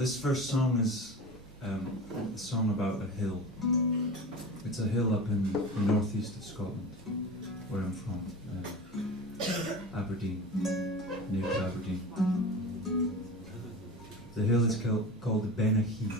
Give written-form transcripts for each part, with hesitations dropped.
This first song is a song about a hill. It's a hill up in the northeast of Scotland, where I'm from, Aberdeen, near to Aberdeen. The hill is called the Beattie.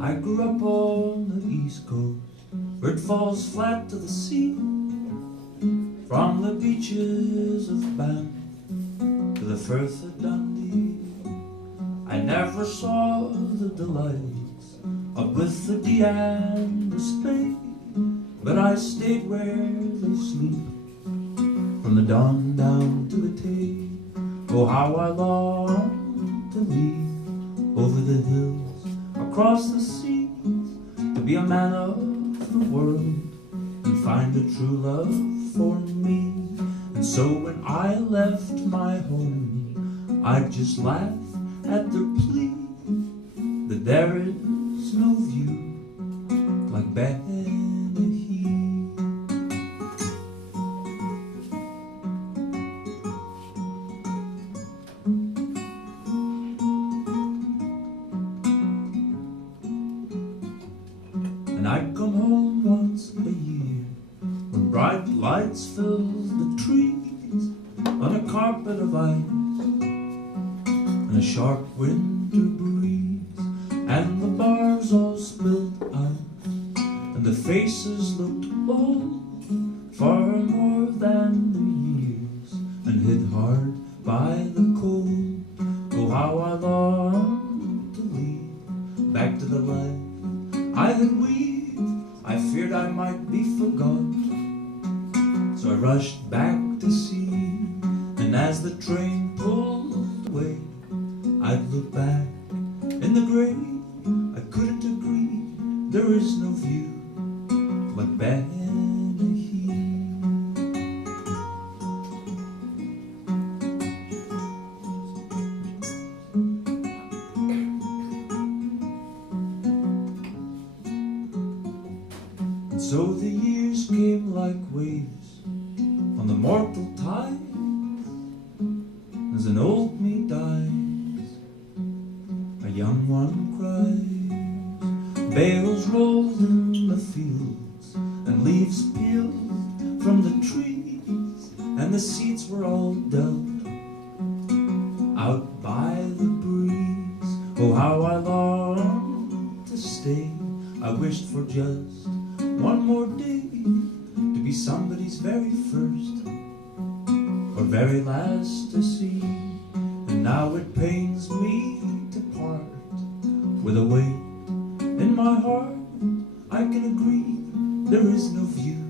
I grew up on the East Coast, where it falls flat to the sea. From the beaches of Banff to the Firth of Dundee, I never saw the delights up with the Dee and the Spey, but I stayed where they sleep, from the dawn down to the Tay. Oh, how I long to leave over the hills, across the seas, to be a man of the world and find a true love for me. And so when I left my home, I'd just laugh at their plea that there is no view like Beattie. And I'd come home once a year when bright lights filled the trees, on a carpet of ice and a sharp winter breeze, and the bars all spilled out and the faces looked old, far more than the years, and hit hard by the cold. Oh, how I long to leave back to the life I had weaved. I feared I might be forgot, so I rushed back to sea. And as the train pulled away, I'd look back in the grey. I couldn't agree, there is no view like Beattie. So the years came like waves on the mortal tide, as an old me dies, a young one cries. Bales rolled in the fields and leaves peeled from the trees, and the seats were all dealt out by the breeze. Oh, how I longed to stay. I wished for just one more day, to be somebody's very first or very last to see. And now it pains me to part with a weight in my heart. I can agree, there is no view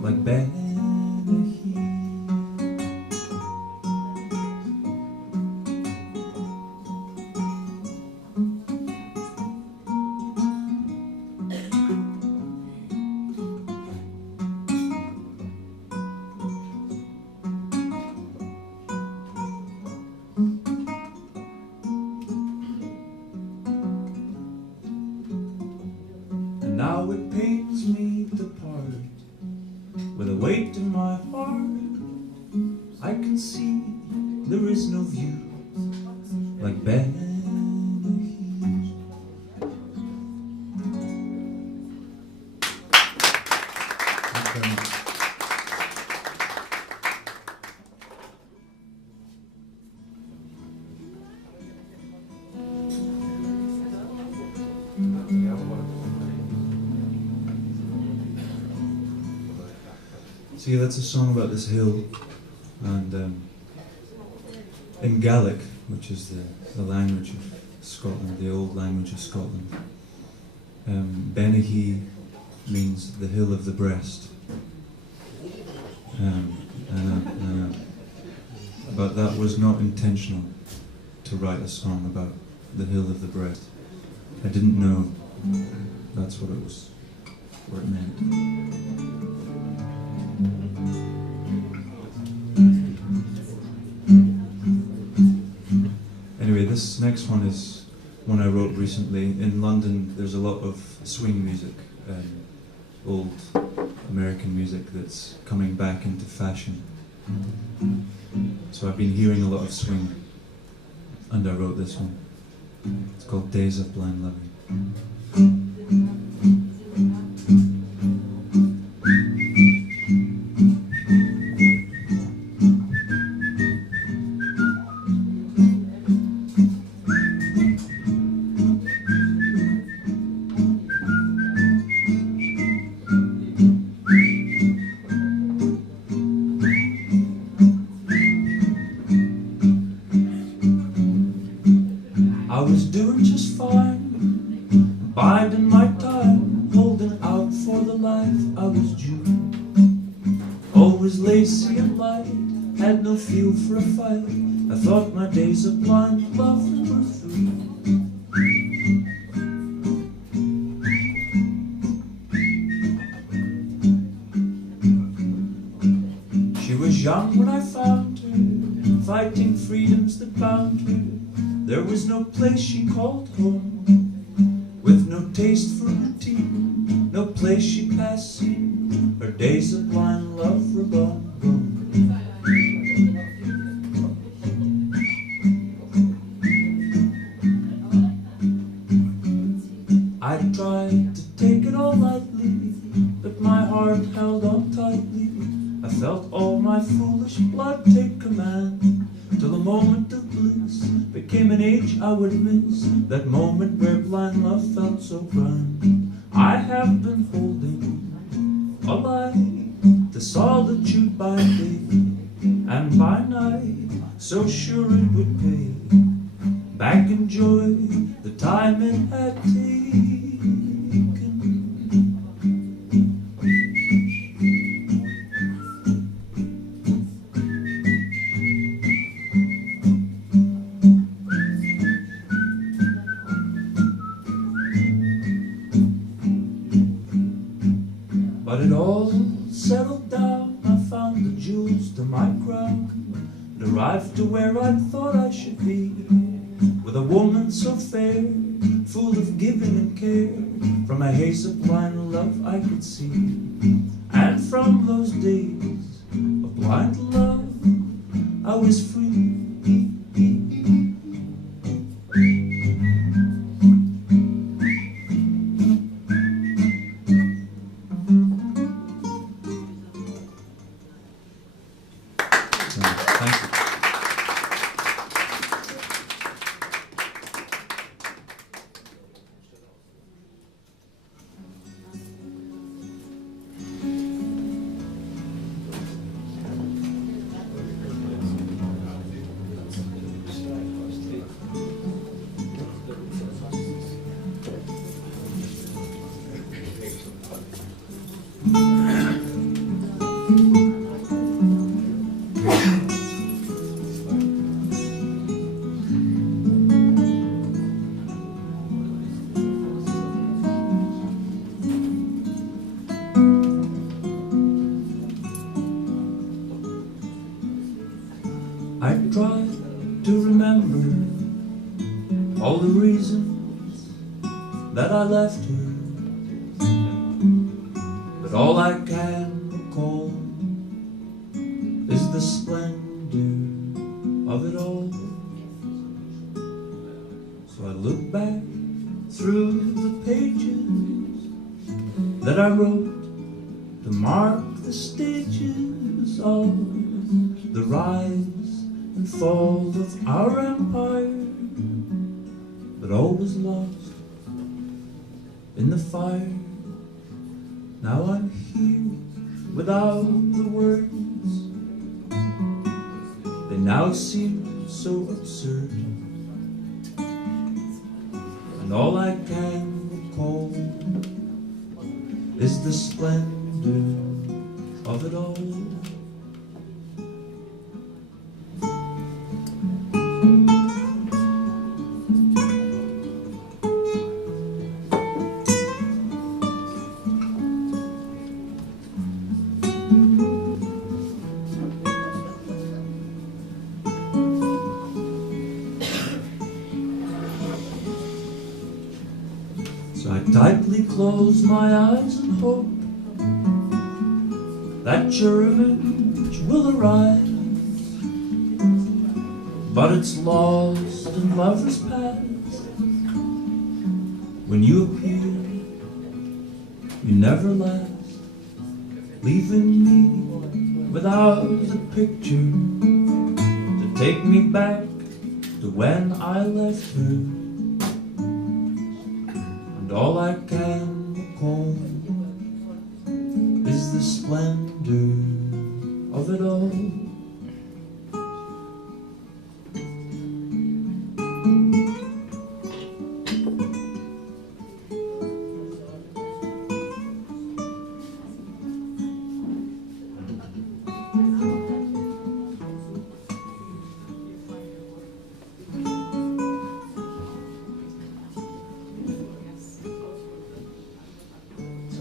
like Beattie. Now it pains me to part with a weight in my heart. I can see there is no view like Beattie. So yeah, that's a song about this hill, and in Gaelic, which is the language of Scotland, the old language of Scotland, Beattie means the hill of the breast. But that was not intentional, to write a song about the hill of the breast. I didn't know that's what it meant. Anyway, this next one is one I wrote recently. In London, there's a lot of swing music, old American music that's coming back into fashion. So I've been hearing a lot of swing, and I wrote this one. It's called Days of Blind Loving. I was doing just fine, biding my time, holding out for the life I was due. Always lacy and light, had no feel for a fight. I thought my days of blind love were through. She was young when I found her, fighting freedoms that bound her. There was no place she called home, with no taste for routine, no place she passed seen. Her days of blind love were gone. I tried to take it all lightly, but my heart held on tightly. I felt all my foolish blood take command, till a moment of bliss became an age I would miss. That moment where blind love felt so grand. I have been holding a lie to solitude by day and by night, so sure it would pay back in joy the time it had taken. But it all settled down, I found the jewels to my crown, and arrived to where I thought I should be, with a woman so fair, full of giving and care. From a haze of blind love I could see, and from those days of blind love I was free. Thank you. I try to remember all the reasons that I left her, but all I can recall is the splendor of it all. So I look back through the pages that I wrote to mark the stages of the rise and fall of our empire, but all was lost in the fire. Now I'm here without the words, they now seem so absurd, and all I can recall is the splendor of it all. tightly close my eyes and hope that your image will arise, but it's lost in lovers past. When you appear, you never last, leaving me without a picture to take me back to when I left her. And all I can recall is the splendor of it all.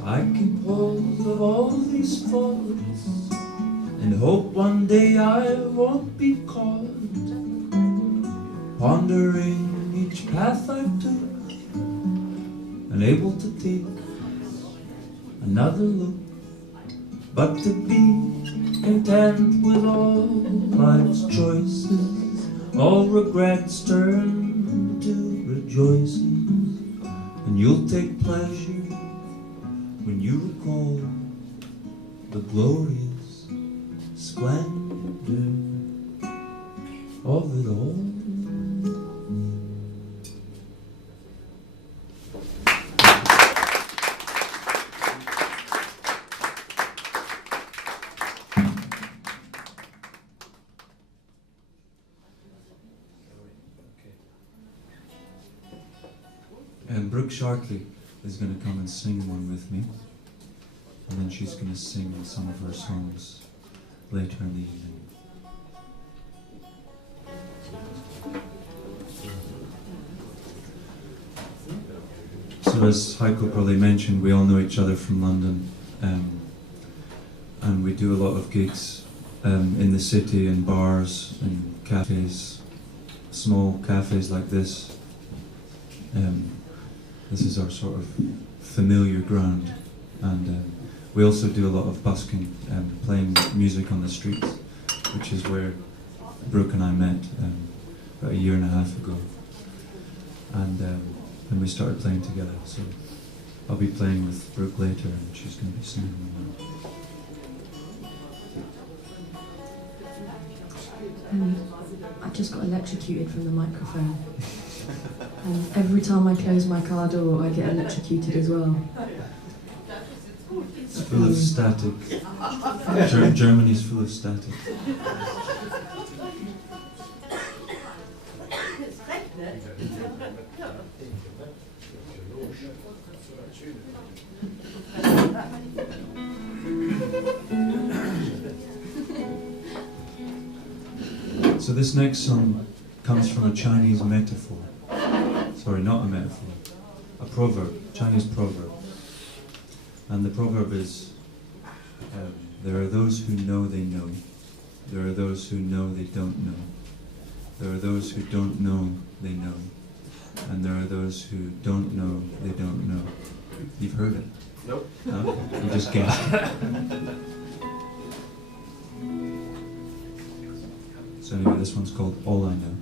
I keep hold of all these thoughts and hope one day I won't be caught pondering each path I took, unable to take another look, but to be content with all life's choices. All regrets turn to rejoices, and you'll take pleasure when you recall the glorious splendor of it all. And Brooke Shartley is going to come and sing one with me, and then she's going to sing some of her songs later in the evening. So as Heiko probably mentioned, we all know each other from London, and we do a lot of gigs in the city, in bars, in cafes, small cafes like this. This is our sort of familiar ground, and we also do a lot of busking and playing music on the streets, which is where Brooke and I met about 1.5 years ago, and we started playing together. So I'll be playing with Brooke later, and she's going to be singing now. I just got electrocuted from the microphone. And every time I close my car door, I get electrocuted as well. It's full of static. Germany's full of static. So this next song comes from a Chinese metaphor. Sorry, not a metaphor. A proverb, Chinese proverb. And the proverb is, there are those who know they know. There are those who know they don't know. There are those who don't know they know. And there are those who don't know they don't know. You've heard it? Nope. No? You just guessed. So anyway, this one's called All I Know.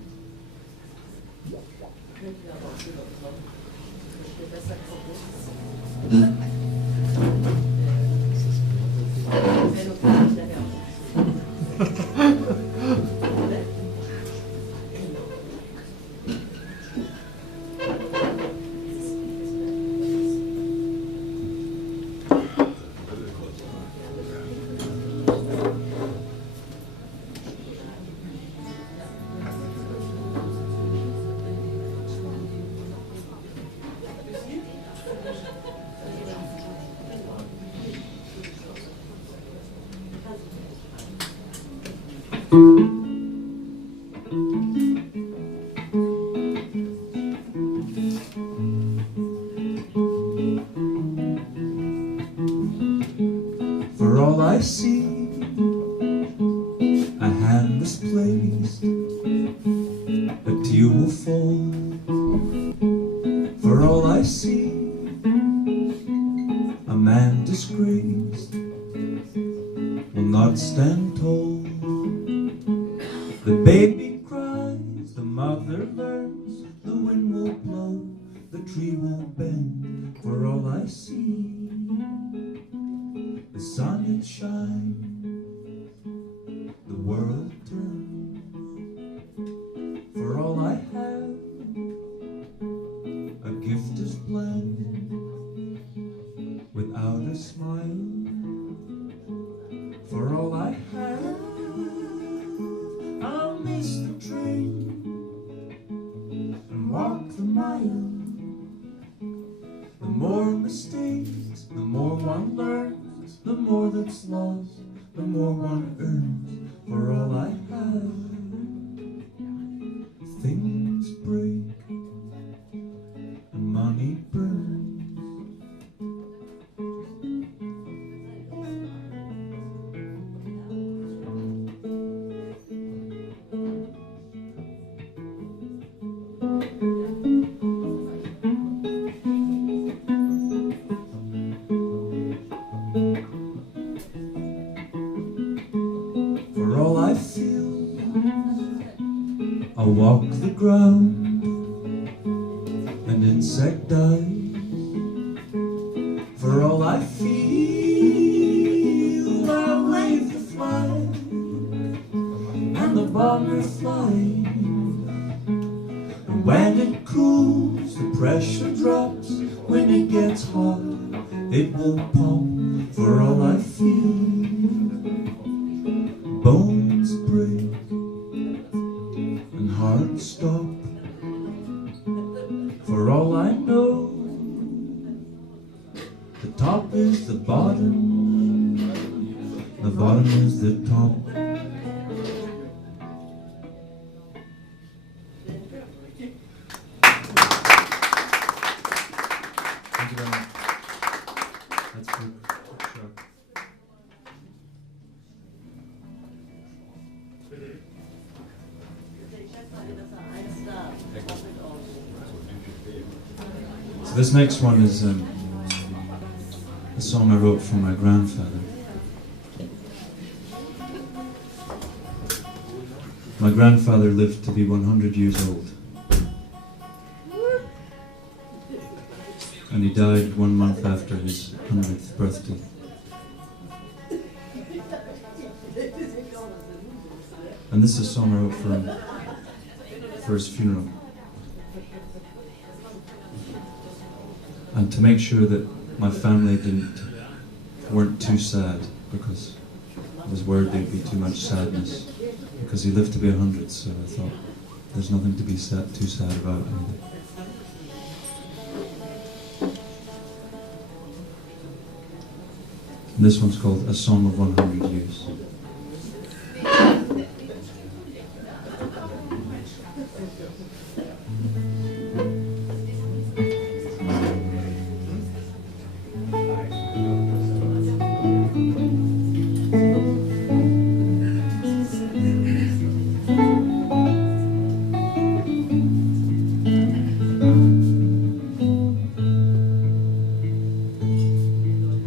For all I see, a hand misplaced, a tear will fall. For all I see, old. The baby cries, the mother learns, the wind will blow, the tree will bend. For all I see, the sun it shines, the world turns. For all I have, a gift is bland, without a smile. For all I have, I'll miss the train and walk the mile. The more mistakes, the more one learns, the more that's lost, the more one earns. For all I have, things break and money burns. For all I feel, I'll walk the ground, an insect dies. For all I feel, I'll wave the flag, and the bomber flies. And when it cools, the pressure drops. When it gets hot, it will pop. For all I feel, bones break and hearts stop. For all I know, the top is the bottom is the top. Thank you very much. That's good. Sure. So this next one is a song I wrote for my grandfather. My grandfather lived to be 100 years old. And he died 1 month after his 100th birthday. And this is a song I wrote for him for his funeral. And to make sure that my family weren't too sad, because I was worried there'd be too much sadness, because he lived to be 100, so I thought there's nothing to be too sad about either. And this one's called A Song of 100 Years.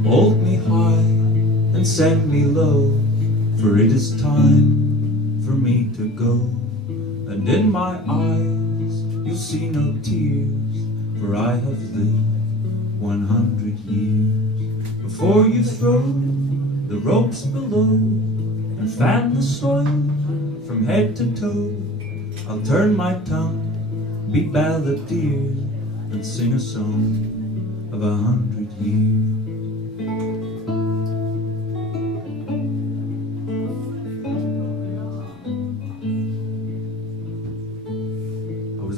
Hold me high and send me low, for it is time for me to go. And in my eyes you'll see no tears, for I have lived 100 years. Before you throw the ropes below and fan the soil from head to toe, I'll turn my tongue, beat balladeer, and sing a song of 100 years.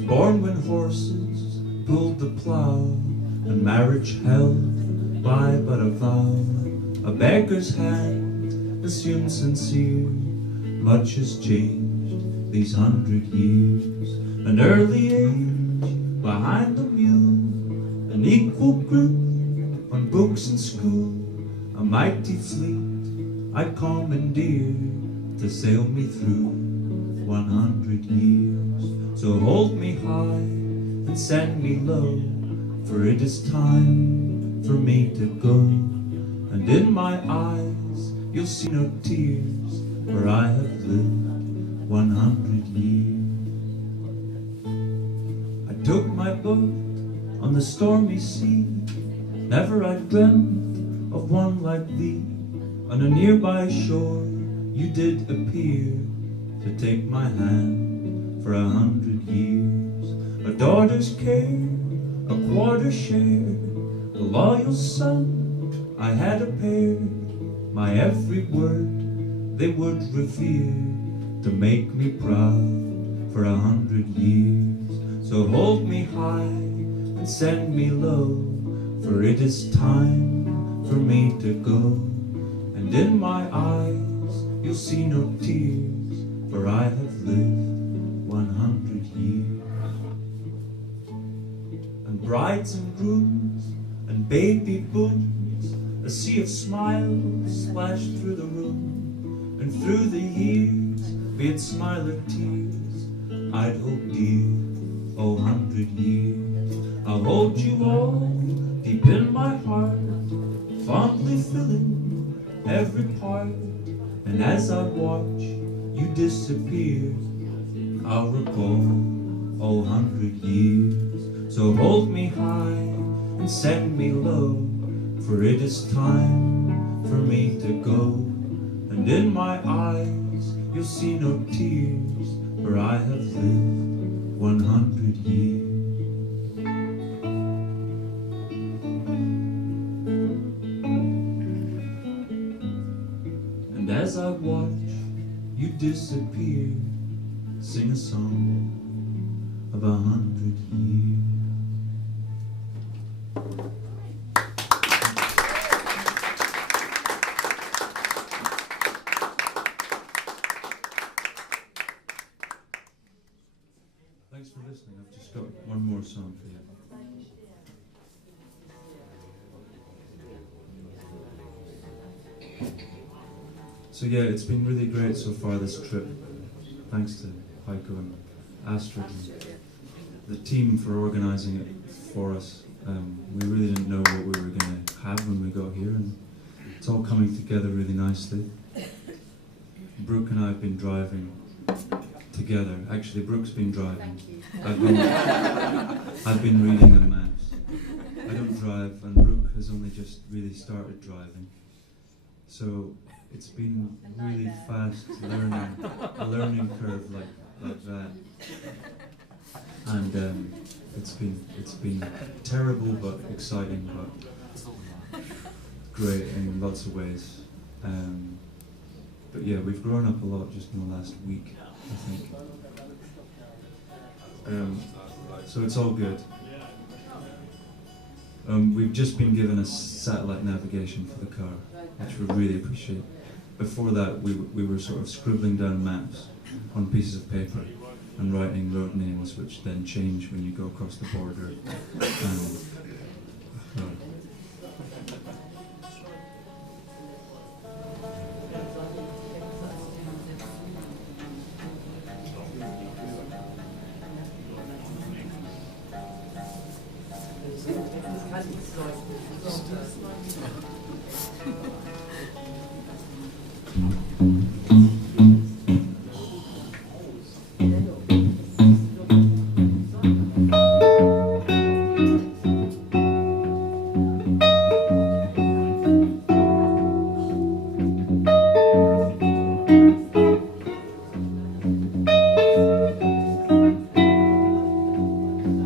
Born when horses pulled the plough, and marriage held by but a vow. A beggar's hand assumed sincere. Much has changed these 100 years. An early age behind the mule, an equal group on books and school, a mighty fleet I commandeer to sail me through 100 years. So hold me high and send me low, for it is time for me to go. And in my eyes you'll see no tears, where I have lived 100 years. I took my boat on the stormy sea. Never I dreamt of one like thee. On a nearby shore you did appear to take my hand for 100 years. A daughter's care, a quarter share, a loyal son, I had a pair. My every word they would revere, to make me proud for 100 years. So hold me high and send me low, for it is time for me to go. And in my eyes you'll see no tears, for I have lived 100 years. And brides and grooms and baby booms, a sea of smiles splashed through the room. And through the years, be it smile or tears, I'd hold dear, 100 years. I'll hold you all deep in my heart, fondly filling every part. And as I watch you disappear, I'll recall 100 years. So hold me high and send me low, for it is time for me to go. And in my eyes you'll see no tears, for I have lived 100 years. And as I watch you disappear, sing a song of 100 years. Thanks for listening. I've just got one more song for you. So yeah, it's been really great so far, this trip. Thanks to Heiko and Astrid and the team for organising it for us. We really didn't know what we were going to have when we got here, and it's all coming together really nicely. Brooke and I have been driving together. Actually, Brooke's been driving. I've been reading the maps. I don't drive, and Brooke has only just really started driving. So it's been really fast learning, a learning curve like that. And it's been terrible but exciting, but great in lots of ways. But yeah, we've grown up a lot just in the last week, I think. So it's all good. We've just been given a satellite navigation for the car, which we really appreciate. Before that, we were sort of scribbling down maps on pieces of paper and writing road names, which then change when you go across the border.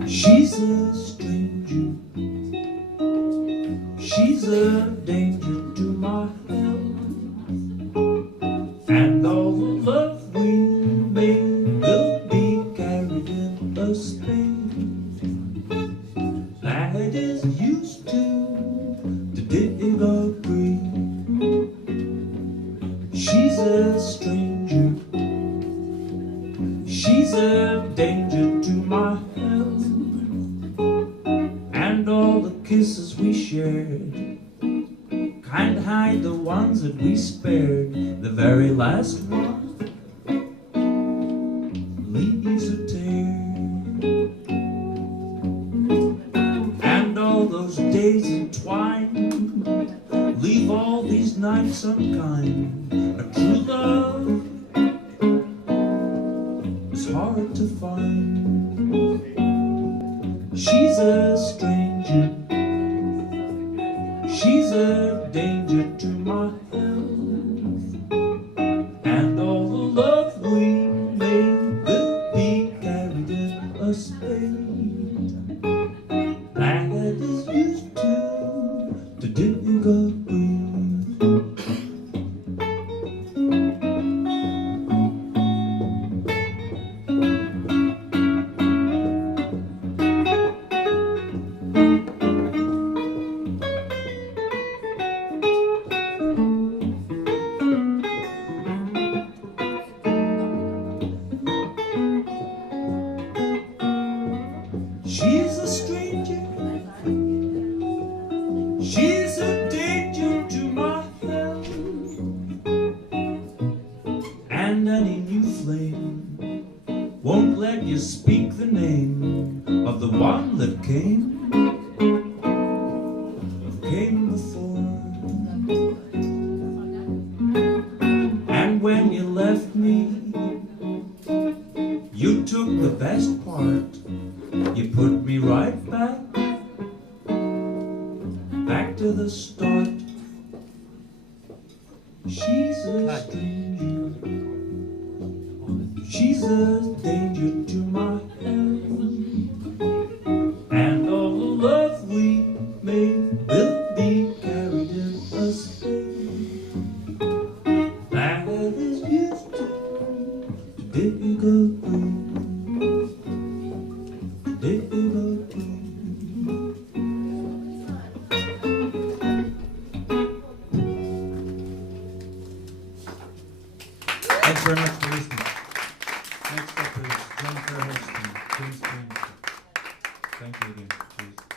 She's a stranger, she's a danger to my health, and all the love we made will be carried in a space that is used to dig a grave. She's a stranger, she's a danger to my health, and all the kisses we shared can't hide the ones that we spared. The very last one leaves a tear, and all those days entwined leave all these nights unkind. A true love to find. She's a stranger, she's a danger to my health, and all the love we made will be carried in a spade. That is used to dig a grave. She's a stranger, she's a danger to my health, and any new flame won't let you speak the name of the one that came before. And when you left me, you took the best part. You put me right back to the start. She's a stranger, she's a danger to my health, and all the love we made will be carried in a spade. That is used to dig a grave. Thanks very much for listening. Next up is John Fairhurst and James Green. Thank you again. Cheers.